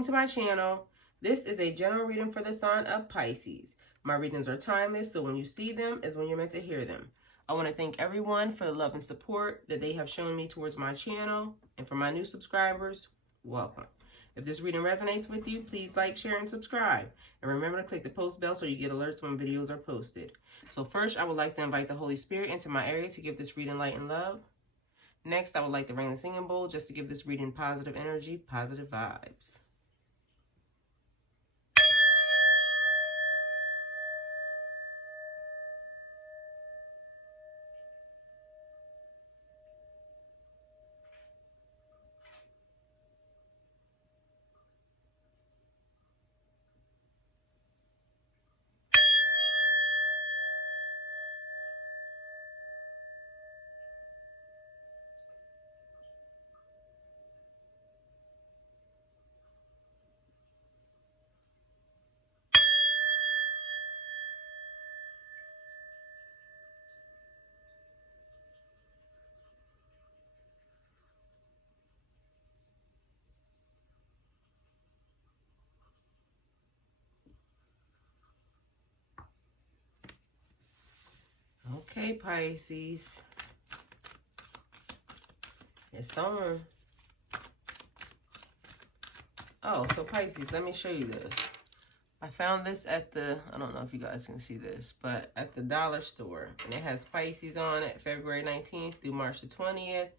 welcome to my channel. This is a general reading for the sign of Pisces. My readings are timeless, so when you see them is when you're meant to hear them. I want to thank everyone for the love and support that they have shown me towards my channel, and for my new subscribers, welcome. If this reading resonates with you, please like, share, and subscribe. And remember to click the post bell so you get alerts when videos are posted. So first, I would like to invite the Holy Spirit into my area to give this reading light and love. Next, I would like to ring the singing bowl just to give this reading positive energy, positive vibes. Okay, Pisces. It's on. Oh, so Pisces, let me show you this. I found this at the, I don't know if you guys can see this, but at the dollar store. And it has Pisces on it, February 19th through March the 20th.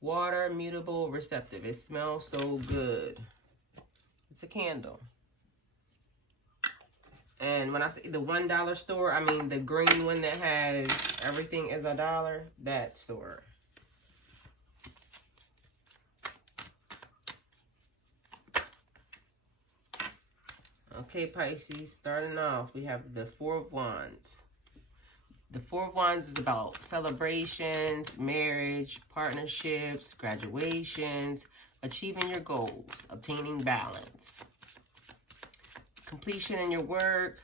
Water, mutable, receptive. It smells so good. It's a candle. And when I say the $1 store, I mean the green one that has everything is $1, that store. Okay, Pisces, starting off, we have the Four of Wands. The Four of Wands is about celebrations, marriage, partnerships, graduations, achieving your goals, obtaining balance. Completion in your work,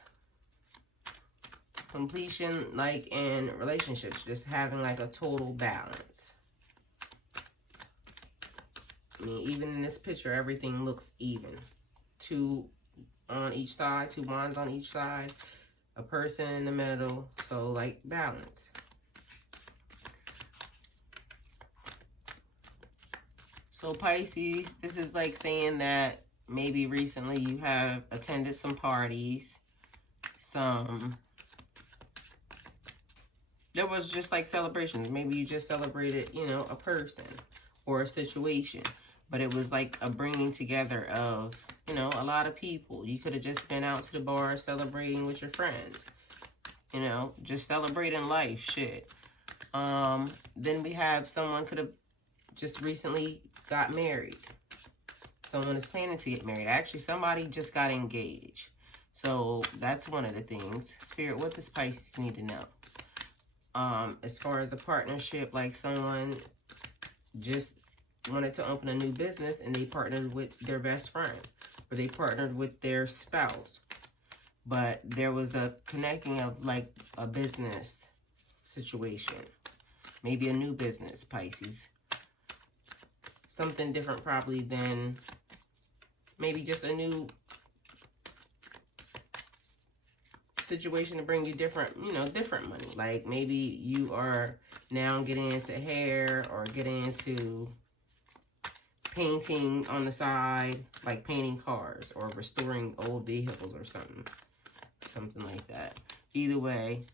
completion like in relationships, just having like a total balance. I mean, even in this picture, everything looks even. Two on each side, two wands on each side, a person in the middle, so like balance. So Pisces, this is like saying that maybe recently you have attended some parties, there was just like celebrations. Maybe you just celebrated, you know, a person or a situation, but it was like a bringing together of, you know, a lot of people. You could have just been out to the bar celebrating with your friends, you know, just celebrating life, shit. Then we have someone could have just recently got married. Someone is planning to get married. Actually, somebody just got engaged. So that's one of the things. Spirit, what does Pisces need to know? As far as a partnership, like someone just wanted to open a new business and they partnered with their best friend, or they partnered with their spouse. But there was a connecting of like a business situation. Maybe a new business, Pisces. Something different probably than maybe just a new situation to bring you different, you know, different money. Like maybe you are now getting into hair or getting into painting on the side, like painting cars or restoring old vehicles or something. Something like that. Either way,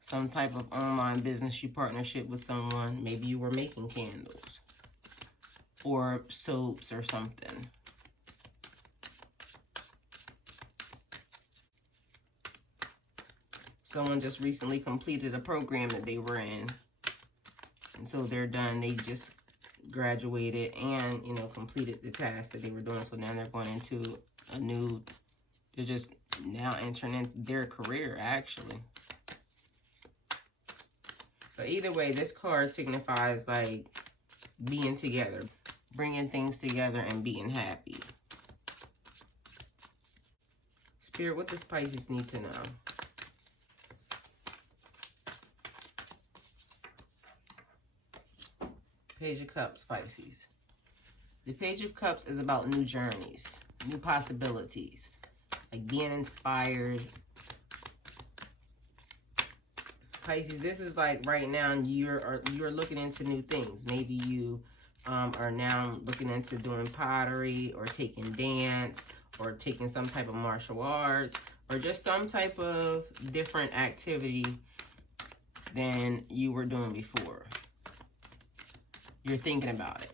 some type of online business, you partnership with someone. Maybe you were making candles or soaps or something. Someone just recently completed a program that they were in, and so they're done. They just graduated and, you know, completed the task that they were doing. So now they're going into a new, they're just now entering into their career, actually. But either way, this card signifies like being together, bringing things together and being happy. Spirit, what does Pisces need to know? Page of Cups, Pisces. The Page of Cups is about new journeys, new possibilities, like being inspired. Pisces, this is like right now you're looking into new things. Maybe you are now looking into doing pottery or taking dance or taking some type of martial arts or just some type of different activity than you were doing before. You're thinking about it.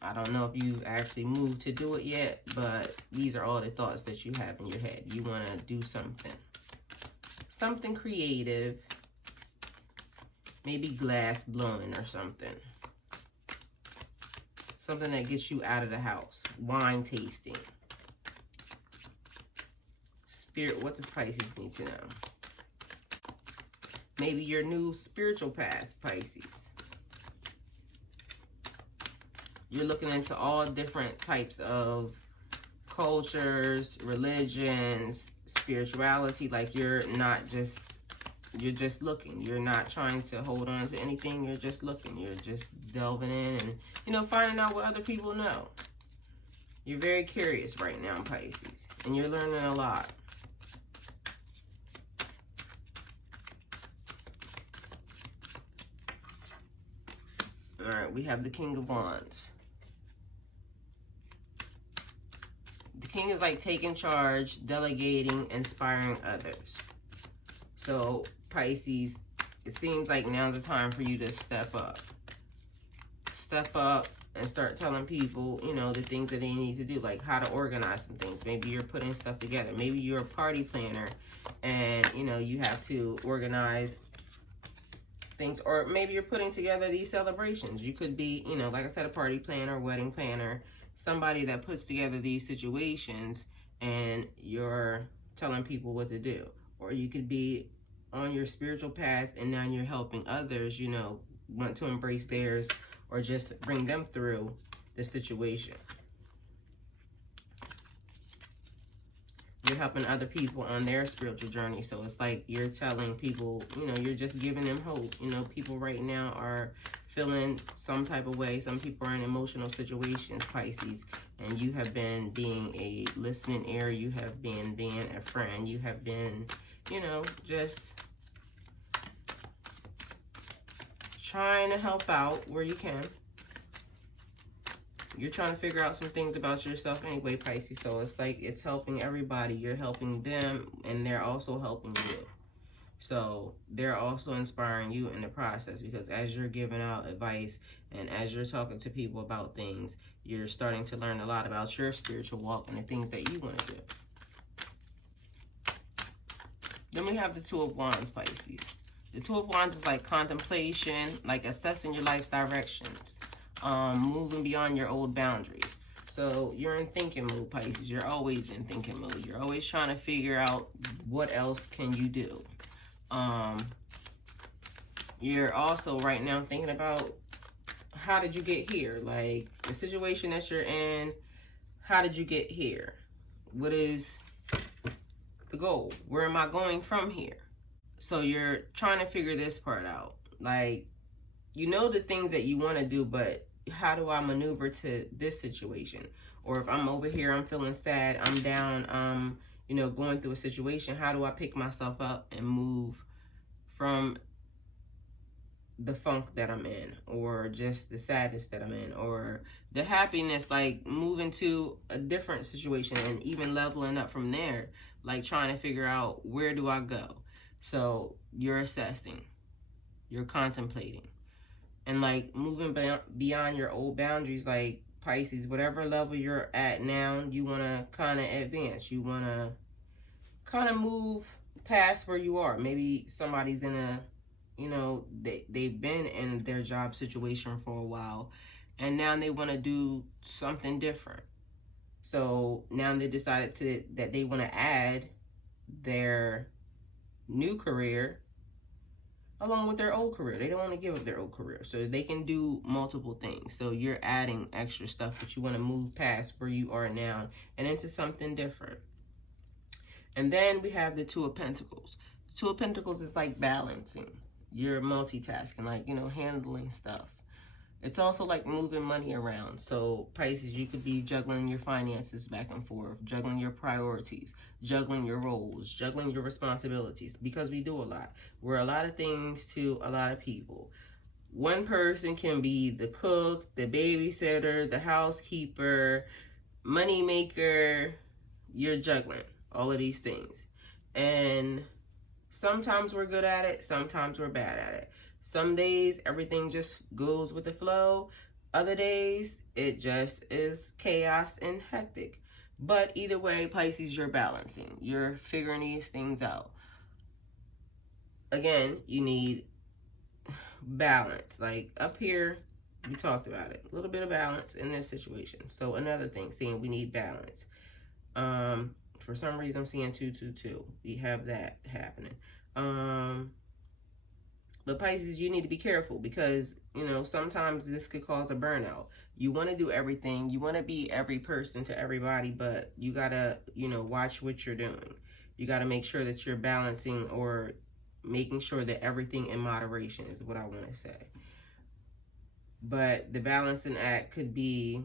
I don't know if you actually moved to do it yet, but these are all the thoughts that you have in your head. You want to do something creative, maybe glass blowing or something. Something that gets you out of the house. Wine tasting. Spirit, what does Pisces need to know? Maybe your new spiritual path, Pisces. You're looking into all different types of cultures, religions, spirituality. Like you're just looking. You're not trying to hold on to anything. You're just looking. You're just delving in and, you know, finding out what other people know. You're very curious right now, Pisces, and you're learning a lot. All right, we have the King of Wands. The King is like taking charge, delegating, inspiring others. So, Pisces, it seems like now's the time for you to step up. Step up and start telling people, you know, the things that they need to do, like how to organize some things. Maybe you're putting stuff together. Maybe you're a party planner and, you know, you have to organize things. Or maybe you're putting together these celebrations. You could be, you know, like I said, a party planner, wedding planner, somebody that puts together these situations and you're telling people what to do. Or you could be on your spiritual path and now you're helping others, you know, want to embrace theirs or just bring them through the situation. You're helping other people on their spiritual journey. So it's like you're telling people, you know, you're just giving them hope. You know, people right now are feeling some type of way. Some people are in emotional situations, Pisces, and you have been being a listening ear. You have been being a friend. You have been, you know, just trying to help out where you can. You're trying to figure out some things about yourself anyway, Pisces. So it's like it's helping everybody. You're helping them and they're also helping you. So they're also inspiring you in the process because as you're giving out advice and as you're talking to people about things, you're starting to learn a lot about your spiritual walk and the things that you want to do. Then we have the Two of Wands, Pisces. The Two of Wands is like contemplation, like assessing your life's directions, moving beyond your old boundaries. So you're in thinking mode, Pisces. You're always in thinking mode. You're always trying to figure out what else can you do. You're also right now thinking about how did you get here? Like the situation that you're in, how did you get here? What is the goal? Where am I going from here? So you're trying to figure this part out. Like, you know the things that you want to do, but how do I maneuver to this situation? Or if I'm over here, I'm feeling sad, I'm down, you know, going through a situation, how do I pick myself up and move from the funk that I'm in, or just the sadness that I'm in, or the happiness, like moving to a different situation and even leveling up from there, like trying to figure out where do I go? So you're assessing, you're contemplating, and like moving beyond your old boundaries, like Pisces, whatever level you're at now, you want to kind of advance. You want to kind of move past where you are. Maybe somebody's in a, you know, they've been in their job situation for a while and now they want to do something different. So now they decided that they want to add their new career along with their old career. They don't want to give up their old career, so they can do multiple things. So you're adding extra stuff, but you want to move past where you are now and into something different. And then we have the Two of Pentacles. The Two of Pentacles is like balancing. You're multitasking, like, you know, handling stuff. It's also like moving money around. So Pisces, you could be juggling your finances back and forth, juggling your priorities, juggling your roles, juggling your responsibilities, because we do a lot. We're a lot of things to a lot of people. One person can be the cook, the babysitter, the housekeeper, money maker. You're juggling all of these things. And sometimes we're good at it, sometimes we're bad at it. Some days everything just goes with the flow. Other days it just is chaos and hectic. But either way, Pisces, you're balancing. You're figuring these things out. Again, you need balance. Like up here, we talked about it. A little bit of balance in this situation. So another thing, saying we need balance. For some reason, I'm seeing 222. We have that happening. But Pisces, you need to be careful because, you know, sometimes this could cause a burnout. You want to do everything. You want to be every person to everybody, but you got to, you know, watch what you're doing. You got to make sure that you're balancing or making sure that everything in moderation is what I want to say. But the balancing act could be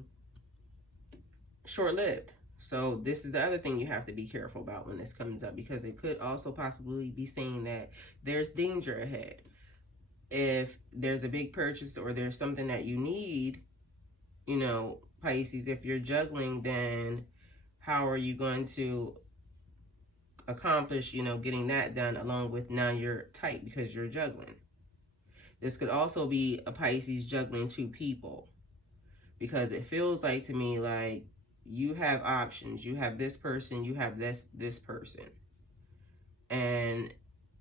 short-lived. So this is the other thing you have to be careful about when this comes up, because it could also possibly be saying that there's danger ahead. If there's a big purchase or there's something that you need, you know, Pisces, if you're juggling, then how are you going to accomplish, you know, getting that done along with now you're tight because you're juggling? This could also be a Pisces juggling two people, because it feels like to me like you have options. You have this person, you have this person. And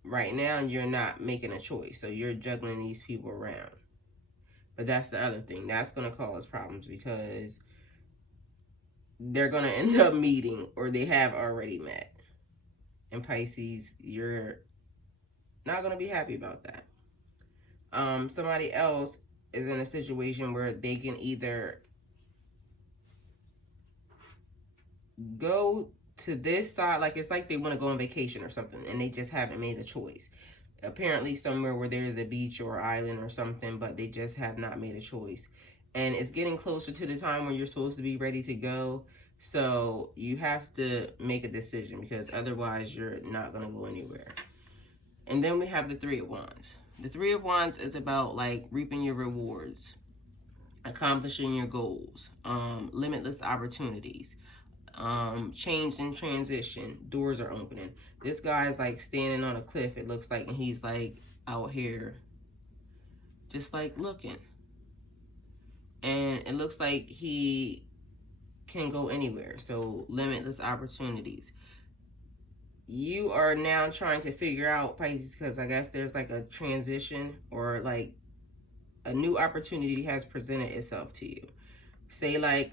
right now you're not making a choice. So you're juggling these people around. But that's the other thing. That's going to cause problems because they're going to end up meeting, or they have already met. And Pisces, you're not going to be happy about that. Somebody else is in a situation where they can either go to this side, like it's like they want to go on vacation or something, and they just haven't made a choice. Apparently somewhere where there's a beach or island or something, but they just have not made a choice. And it's getting closer to the time when you're supposed to be ready to go. So you have to make a decision, because otherwise you're not going to go anywhere. And then we have the Three of Wands. The Three of Wands is about like reaping your rewards, accomplishing your goals, limitless opportunities, change and transition. Doors are opening. This guy is like standing on a cliff, it looks like, and he's like out here just like looking. And it looks like he can go anywhere. So limitless opportunities. You are now trying to figure out, Pisces, because I guess there's like a transition or like a new opportunity has presented itself to you. Say like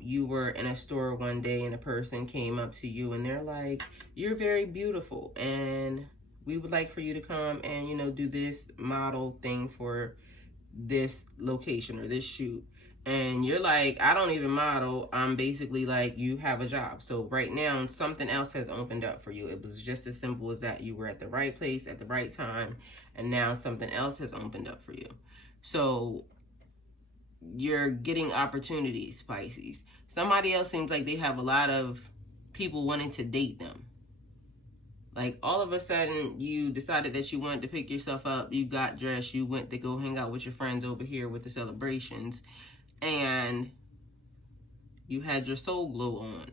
you were in a store one day and a person came up to you and they're like, you're very beautiful and we would like for you to come and, you know, do this model thing for this location or this shoot. And you're like, I don't even model. I'm basically like, you have a job. So right now something else has opened up for you. It was just as simple as that. You were at the right place at the right time, and now something else has opened up for you. So you're getting opportunities, Pisces. Somebody else seems like they have a lot of people wanting to date them. Like all of a sudden you decided that you wanted to pick yourself up, you got dressed, you went to go hang out with your friends over here with the celebrations, and you had your soul glow on.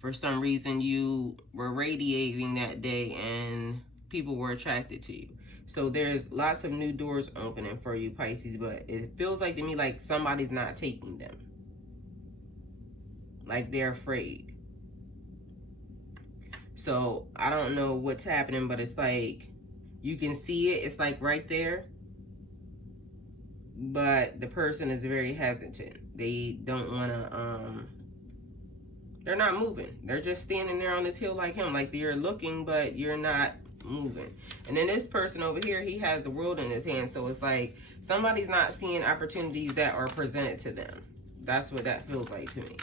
For some reason you were radiating that day and people were attracted to you. So there's lots of new doors opening for you, Pisces, but it feels like to me like somebody's not taking them. Like they're afraid. So I don't know what's happening, but it's like you can see it. It's like right there. But the person is very hesitant. They don't want to, they're not moving. They're just standing there on this hill like him. Like you're looking, but you're not moving. And then this person over here, he has the world in his hand. So it's like somebody's not seeing opportunities that are presented to them. That's what that feels like to me.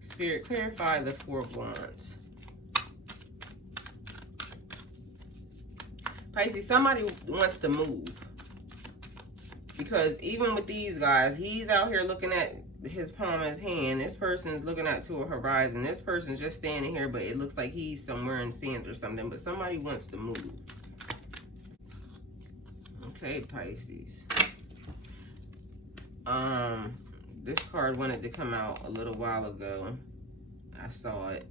Spirit, clarify the Four of Wands. Pisces, somebody wants to move. Because even with these guys, he's out here looking at his palm of his hand. This person's looking out to a horizon. This person's just standing here, but it looks like he's somewhere in sand or something. But somebody wants to move. Okay, Pisces. This card wanted to come out a little while ago. I saw it.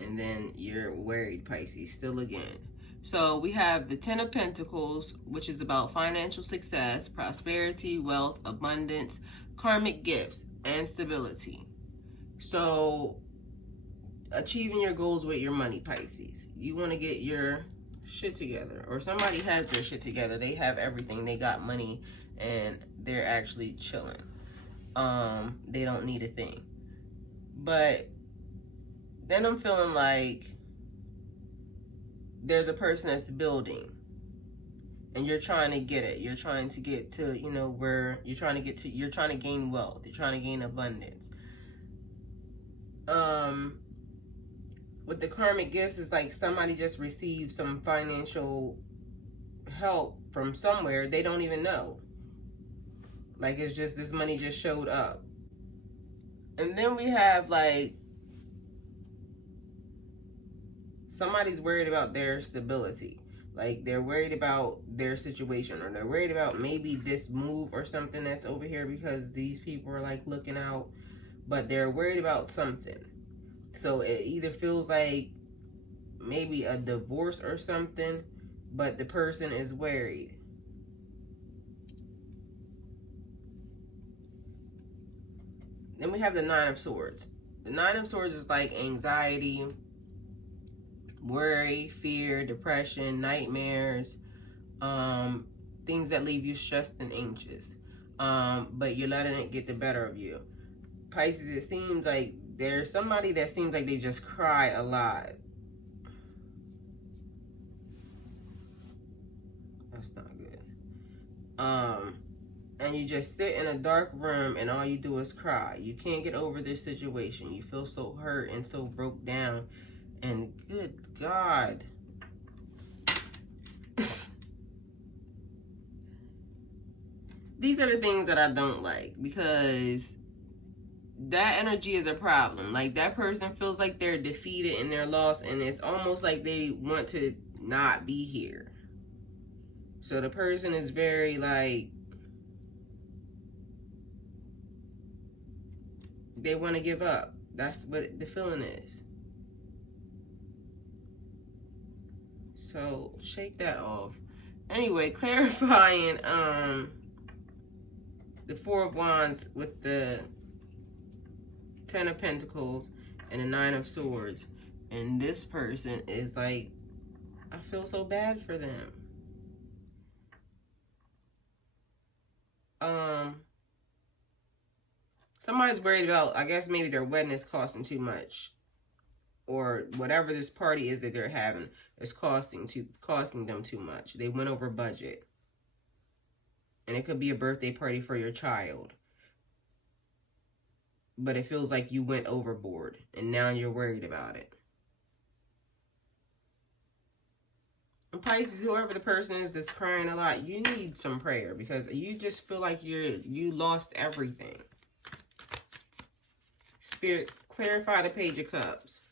And then you're worried, Pisces, still again. So we have the 10 of Pentacles, which is about financial success, prosperity, wealth, abundance, karmic gifts, and stability. So achieving your goals with your money, Pisces. You want to get your shit together. Or somebody has their shit together. They have everything. They got money and they're actually chilling. They don't need a thing. But then I'm feeling like there's a person that's building and you're trying to get it. You're trying to get to, you know, where you're trying to get to, you're trying to gain wealth. You're trying to gain abundance. With the karmic gifts, it's like somebody just received some financial help from somewhere. They don't even know. Like, it's just, this money just showed up. And then we have like, somebody's worried about their stability. Like, they're worried about their situation, or they're worried about maybe this move or something that's over here, because these people are like looking out, but they're worried about something. So it either feels like maybe a divorce or something, but the person is worried. Then we have the 9 of Swords. The 9 of Swords is like anxiety, worry, fear, depression, nightmares, things that leave you stressed and anxious. But you're letting it get the better of you. Pisces, it seems like there's somebody that seems like they just cry a lot. That's not good. And you just sit in a dark room and all you do is cry. You can't get over this situation. You feel so hurt and so broke down. And good God. These are the things that I don't like, because that energy is a problem. Like, that person feels like they're defeated and they're lost, and it's almost like they want to not be here. So the person is very like, they want to give up. That's what the feeling is. So shake that off. Anyway, clarifying the 4 of Wands with the 10 of Pentacles and the 9 of Swords. And this person is like, I feel so bad for them. Somebody's worried about, I guess maybe their wedding is costing too much. Or whatever this party is that they're having is costing them too much. They went over budget. And it could be a birthday party for your child. But it feels like you went overboard. And now you're worried about it. And Pisces, whoever the person is that's crying a lot, you need some prayer. Because you just feel like you lost everything. Spirit, clarify the Page of Cups.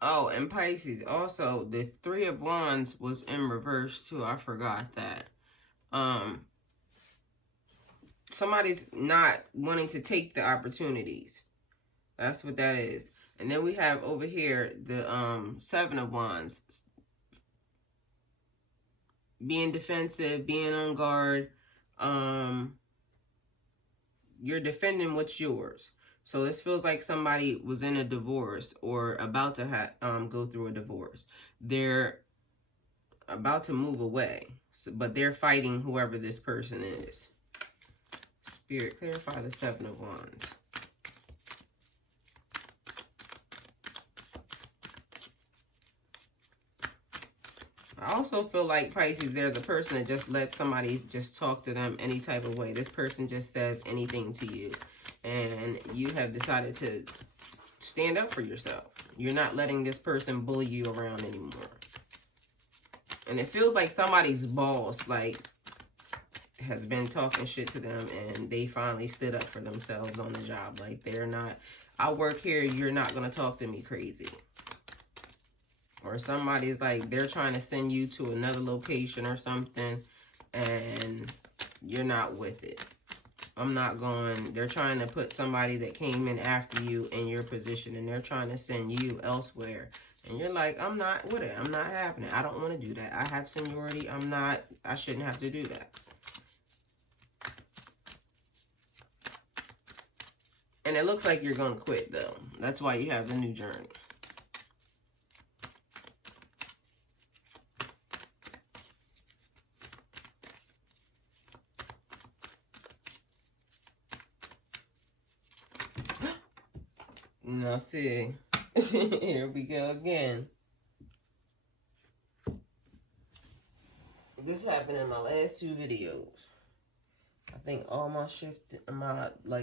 Oh, and Pisces, also, the 3 of Wands was in reverse, too. I forgot that. Somebody's not wanting to take the opportunities. That's what that is. And then we have over here the 7 of Wands. Being defensive, being on guard. You're defending what's yours. So this feels like somebody was in a divorce or about to go through a divorce. They're about to move away, but they're fighting whoever this person is. Spirit, clarify the 7 of Wands. I also feel like, Pisces, they're the person that just lets somebody just talk to them any type of way. This person just says anything to you. And you have decided to stand up for yourself. You're not letting this person bully you around anymore. And it feels like somebody's boss, like, has been talking shit to them, and they finally stood up for themselves on the job. Like, they're not, I work here, you're not going to talk to me crazy. Or somebody's like, they're trying to send you to another location or something, and you're not with it. I'm not going, they're trying to put somebody that came in after you in your position, and they're trying to send you elsewhere. And you're like, I'm not with it. I'm not having it. I don't want to do that. I have seniority. I shouldn't have to do that. And it looks like you're going to quit, though. That's why you have the new journey. Now, see. Here we go again. This happened in my last 2 videos. I think all my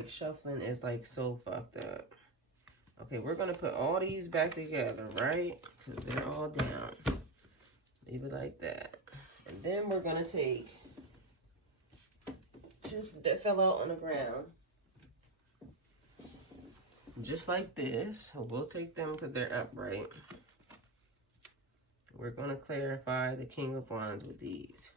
shuffling is like so fucked up. Okay, we're gonna put all these back together, right? Because they're all down. Leave it like that. And then we're gonna take 2 that fell out on the ground. Just like this. We'll take them because they're upright. We're going to clarify the King of Wands with these.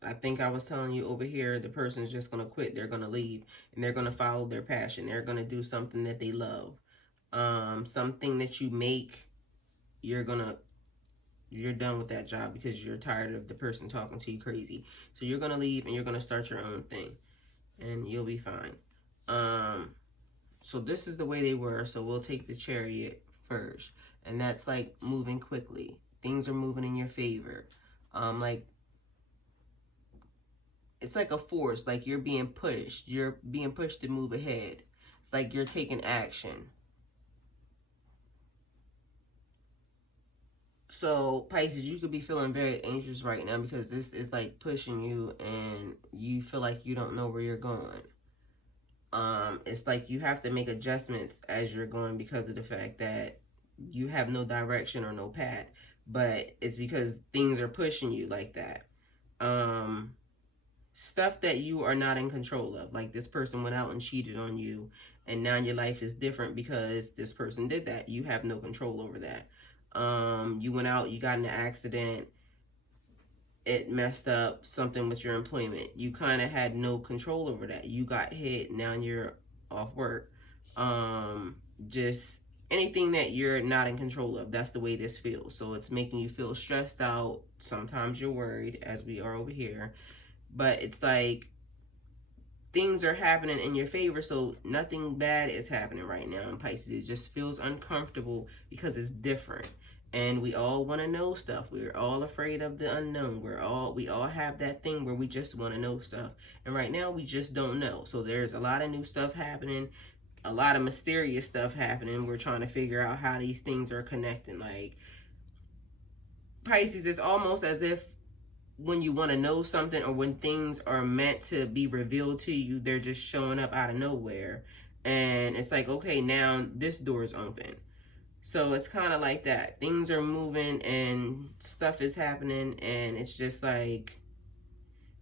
I think I was telling you over here, the person's just going to quit. They're going to leave, and they're going to follow their passion. They're going to do something that they love. Something that you make, you're done with that job because you're tired of the person talking to you crazy. So you're going to leave, and you're going to start your own thing, and you'll be fine. So this is the way they were. So we'll take the Chariot first, and that's like moving quickly. Things are moving in your favor. Like, it's like a force, like you're being pushed. You're being pushed to move ahead. It's like you're taking action. So, Pisces, you could be feeling very anxious right now because this is like pushing you and you feel like you don't know where you're going. It's like you have to make adjustments as you're going because of the fact that you have no direction or no path. But it's because things are pushing you like that. Stuff that you are not in control of. Like this person went out and cheated on you, and now your life is different because this person did that. You have no control over that. You went out, you got in an accident, it messed up something with your employment. You kind of had no control over that. You got hit, now you're off work. Just anything that you're not in control of, that's the way this feels. So it's making you feel stressed out. Sometimes you're worried, as we are over here. But it's like things are happening in your favor, so nothing bad is happening right now in Pisces. It just feels uncomfortable because it's different. And we all want to know stuff. We're all afraid of the unknown. We all have that thing where we just want to know stuff. And right now we just don't know. So there's a lot of new stuff happening, a lot of mysterious stuff happening. We're trying to figure out how these things are connecting. Like Pisces, it's almost as if when you want to know something or when things are meant to be revealed to you, they're just showing up out of nowhere. And it's like, okay, now this door is open. So it's kind of like that. Things are moving and stuff is happening, and it's just like,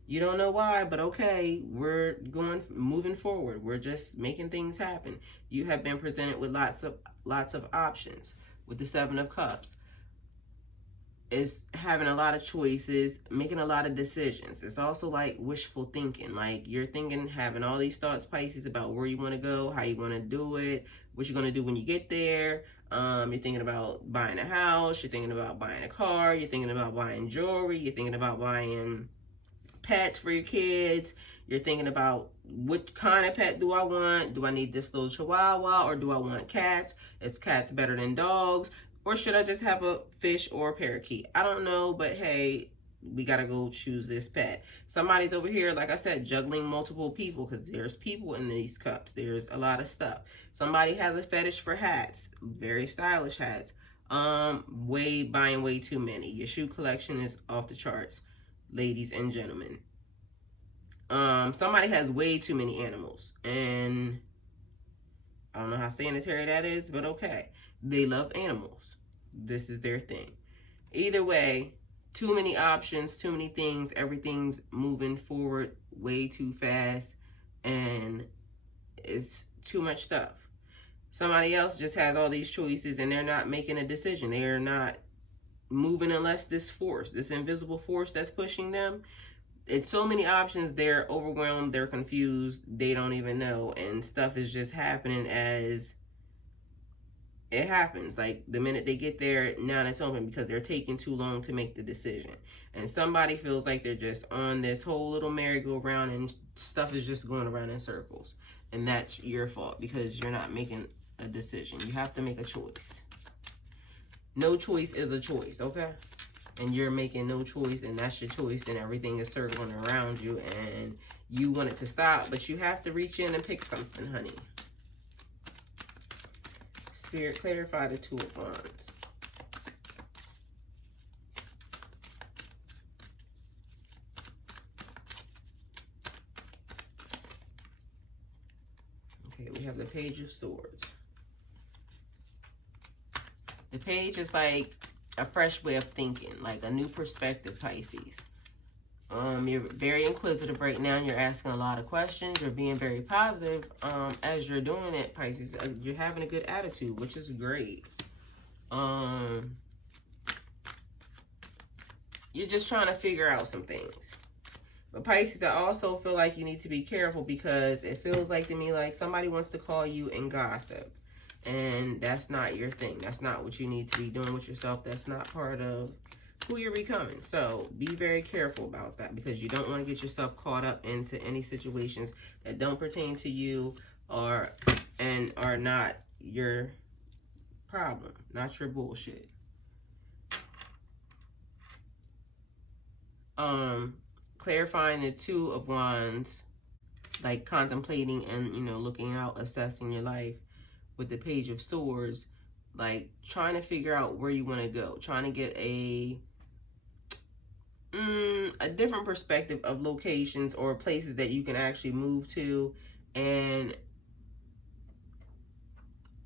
you don't know why, but okay, we're moving forward. We're just making things happen. You have been presented with lots of options with the 7 of Cups. Is having a lot of choices, making a lot of decisions. It's also like wishful thinking. Like you're thinking, having all these thoughts, Pisces, about where you want to go, how you want to do it, what you're going to do when you get there. You're thinking about buying a house. You're thinking about buying a car. You're thinking about buying jewelry. You're thinking about buying pets for your kids. You're thinking about what kind of pet do I want? Do I need this little chihuahua or do I want cats? Is cats better than dogs? Or should I just have a fish or a parakeet? I don't know, but hey, we got to go choose this pet. Somebody's over here, like I said, juggling multiple people because there's people in these cups. There's a lot of stuff. Somebody has a fetish for hats, very stylish hats. Buying way too many. Your shoe collection is off the charts, ladies and gentlemen. Somebody has way too many animals, and I don't know how sanitary that is, but okay. They love animals. This is their thing. Either way, too many options, too many things. Everything's moving forward way too fast, and it's too much stuff. Somebody else just has all these choices, and they're not making a decision. They're not moving unless this force, this invisible force that's pushing them. It's so many options. They're overwhelmed. They're confused. They don't even know, and stuff is just happening as it happens. Like the minute they get there, now it's open because they're taking too long to make the decision. And somebody feels like they're just on this whole little merry-go-round and stuff is just going around in circles. And that's your fault because you're not making a decision. You have to make a choice. No choice is a choice, okay? And you're making no choice, and that's your choice, and everything is circling around you, and you want it to stop, but you have to reach in and pick something, honey. Spirit, clarify the Two of Wands. Okay, we have the Page of Swords. The page is like a fresh way of thinking, like a new perspective, Pisces. You're very inquisitive right now. You're asking a lot of questions. You're being very positive as you're doing it, Pisces. You're having a good attitude, which is great. You're just trying to figure out some things. But Pisces, I also feel like you need to be careful because it feels like to me like somebody wants to call you and gossip. And that's not your thing. That's not what you need to be doing with yourself. That's not part of who you're becoming. So be very careful about that because you don't want to get yourself caught up into any situations that don't pertain to you or are not your problem, not your bullshit. Clarifying the Two of Wands, like contemplating and, you know, looking out, assessing your life. With the Page of Swords, like trying to figure out where you want to go, trying to get a different perspective of locations or places that you can actually move to, and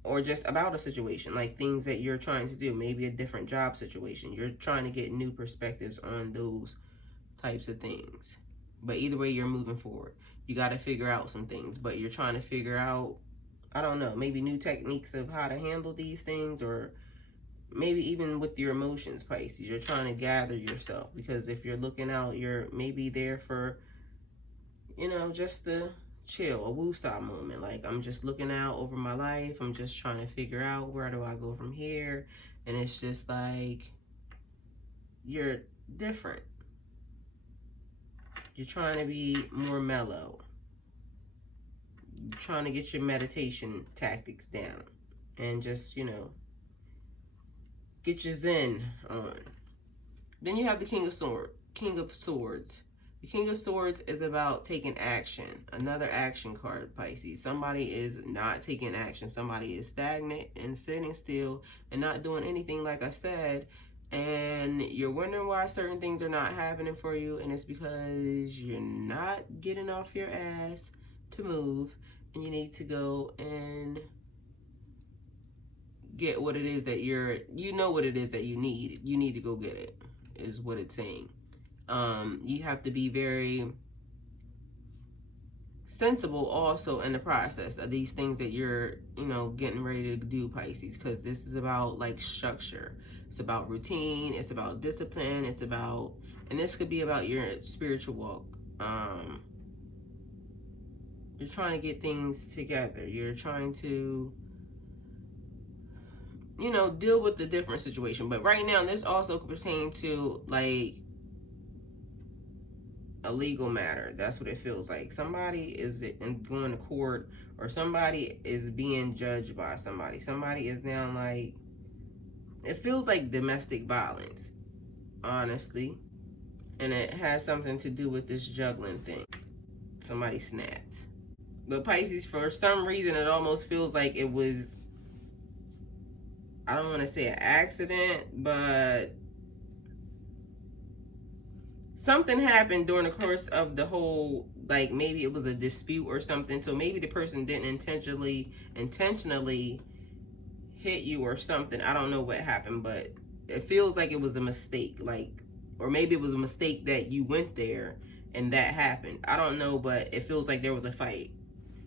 or just about a situation, like things that you're trying to do, maybe a different job situation. You're trying to get new perspectives on those types of things. But either way, you're moving forward. You got to figure out some things, but you're trying to figure out, I don't know, maybe new techniques of how to handle these things, or maybe even with your emotions, Pisces. You're trying to gather yourself because if you're looking out, you're maybe there for, you know, just the chill, a woo-stop moment. Like, I'm just looking out over my life. I'm just trying to figure out where do I go from here. And it's just like, you're different. You're trying to be more mellow. Trying to get your meditation tactics down and just, you know, get your zen on. Then you have the King of Swords. The King of Swords is about taking action. Another action card, Pisces. Somebody is not taking action. Somebody is stagnant and sitting still and not doing anything, like I said. And you're wondering why certain things are not happening for you. And it's because you're not getting off your ass to move. And you need to go and get what it is that you know what it is that you need. You need to go get it, is what it's saying. You have to be very sensible also in the process of these things that you're, you know, getting ready to do, Pisces, because this is about like structure. It's about routine. It's about discipline. It's about, and this could be about your spiritual walk. You're trying to get things together. You're trying to, you know, deal with the different situation. But right now, this also could pertain to, like, a legal matter. That's what it feels like. Somebody is going to court, or somebody is being judged by somebody. Somebody is now, like, It feels like domestic violence, honestly. And it has something to do with this juggling thing. Somebody snapped. But Pisces, for some reason, it almost feels like it was, I don't want to say an accident, but something happened during the course of the whole, like maybe it was a dispute or something. So maybe the person didn't intentionally hit you or something. I don't know what happened, but it feels like it was a mistake. Like, or maybe it was a mistake that you went there and that happened. I don't know, but it feels like there was a fight.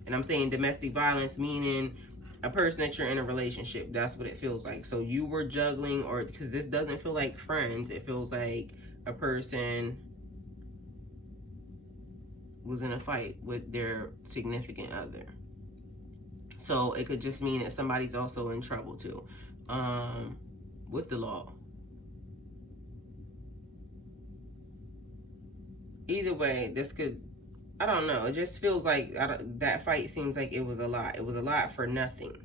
And I'm saying domestic violence, meaning a person that you're in a relationship. That's what it feels like. So you were juggling, or because this doesn't feel like friends, it feels like a person was in a fight with their significant other. So it could just mean that somebody's also in trouble too, with the law. Either way, this could, I don't know. It just feels like that fight seems like it was a lot. It was a lot for nothing.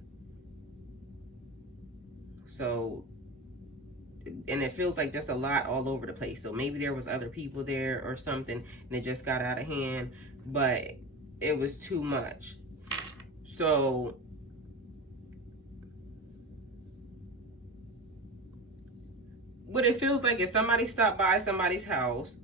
So, and it feels like just a lot all over the place. So maybe there was other people there or something and it just got out of hand, but it was too much. So what it feels like is somebody stopped by somebody's house.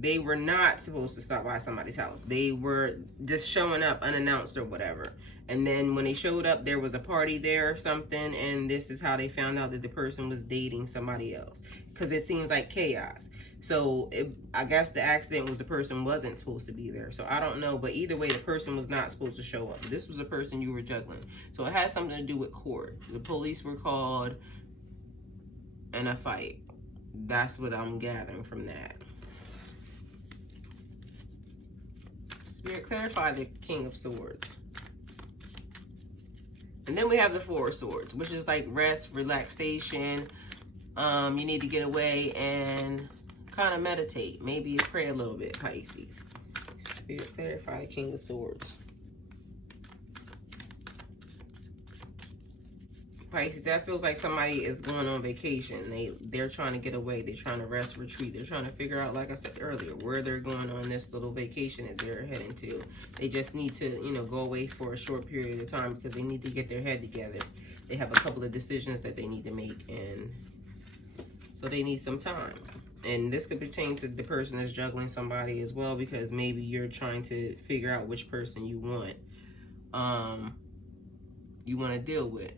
They were not supposed to stop by somebody's house. They were just showing up unannounced or whatever. And then when they showed up, there was a party there or something. And this is how they found out that the person was dating somebody else. Because it seems like chaos. So I guess the accident was the person wasn't supposed to be there. So I don't know. But either way, the person was not supposed to show up. This was the person you were juggling. So it has something to do with court. The police were called and a fight. That's what I'm gathering from that. Spirit, clarify the King of Swords. And then we have the Four of Swords, which is like rest, relaxation. You need to get away and kind of meditate. Maybe pray a little bit, Pisces. Spirit, clarify the King of Swords. Pisces, that feels like somebody is going on vacation. They're trying to get away. They're trying to rest, retreat. They're trying to figure out, like I said earlier, where they're going on this little vacation that they're heading to. They just need to, you know, go away for a short period of time because they need to get their head together. They have a couple of decisions that they need to make, and so they need some time. And this could pertain to the person that's juggling somebody as well, because maybe you're trying to figure out which person you want to deal with.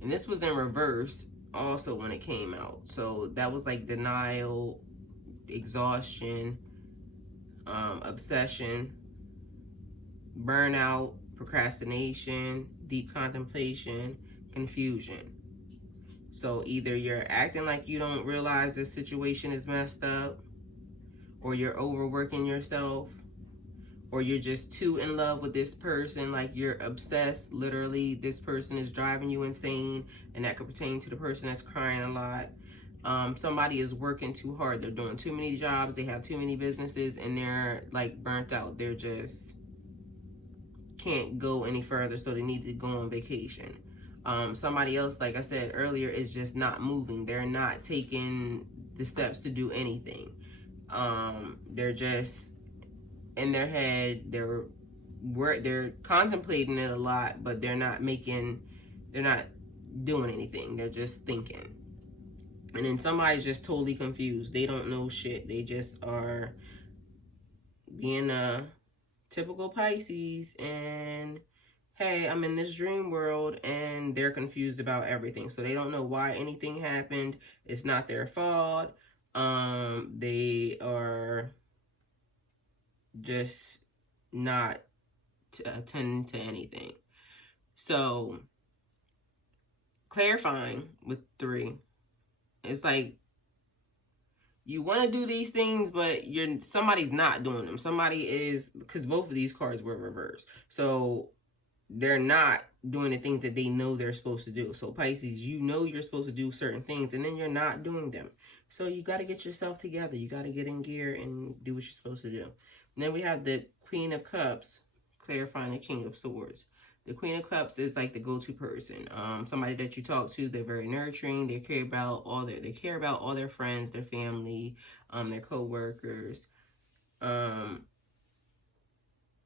And this was in reverse also when it came out. So that was like denial, exhaustion, obsession, burnout, procrastination, deep contemplation, confusion. So either you're acting like you don't realize this situation is messed up, or you're overworking yourself, or you're just too in love with this person, like you're obsessed. Literally, this person is driving you insane, and that could pertain to the person that's crying a lot. Somebody is working too hard. They're doing too many jobs. They have too many businesses, and they're like burnt out. They're just can't go any further, so they need to go on vacation. Somebody else, like I said earlier, is just not moving. They're not taking the steps to do anything. They're just in their head, they're contemplating it a lot, but they're not doing anything. They're just thinking. And then somebody's just totally confused. They don't know shit. They just are being a typical Pisces, and hey, I'm in this dream world, and they're confused about everything. So they don't know why anything happened. It's not their fault. They are just not attending to anything. So clarifying with 3, it's like you want to do these things, but somebody's not doing them. Somebody is, because both of these cards were reversed, so they're not doing the things that they know they're supposed to do. So Pisces, you know you're supposed to do certain things, and then you're not doing them. So you got to get yourself together. You got to get in gear and do what you're supposed to do. And then we have the Queen of Cups, clarifying the King of Swords. The Queen of Cups is like the go-to person. Somebody that you talk to, they're very nurturing. They care about all their friends, their family, their co-workers. But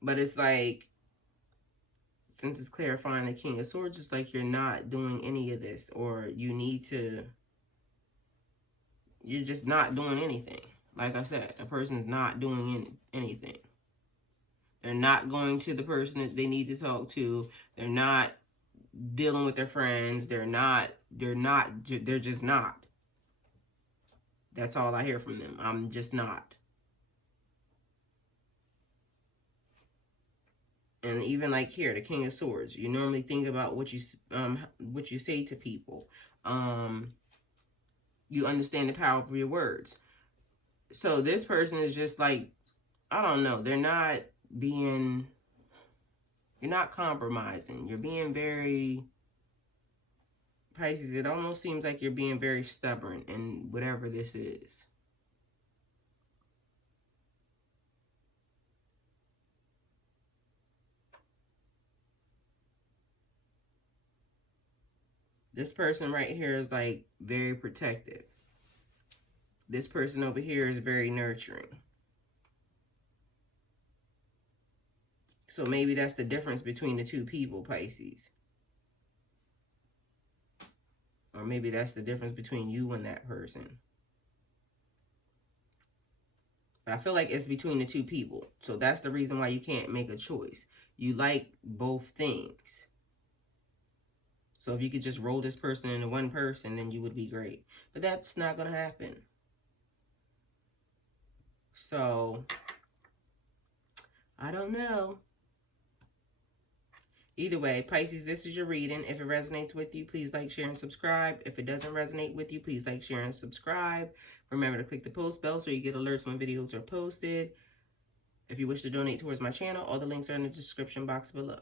it's like, since it's clarifying the King of Swords, it's like you're not doing any of this, or you're just not doing anything. Like I said, a person's not doing anything. They're not going to the person that they need to talk to. They're not dealing with their friends. They're just not. That's all I hear from them. I'm just not. And even like here, the King of Swords, you normally think about what you say to people. You understand the power of your words. So this person is just like, I don't know, you're not compromising. You're being very, Pisces, it almost seems like you're being very stubborn in whatever this is. This person right here is like very protective. This person over here is very nurturing. So maybe that's the difference between the two people, Pisces. Or maybe that's the difference between you and that person. But I feel like it's between the two people. So that's the reason why you can't make a choice. You like both things. So if you could just roll this person into one person, then you would be great. But that's not going to happen. So, I don't know. Either way, Pisces, this is your reading. If it resonates with you, please like, share, and subscribe. If it doesn't resonate with you, please like, share, and subscribe. Remember to click the post bell so you get alerts when videos are posted. If you wish to donate towards my channel, all the links are in the description box below.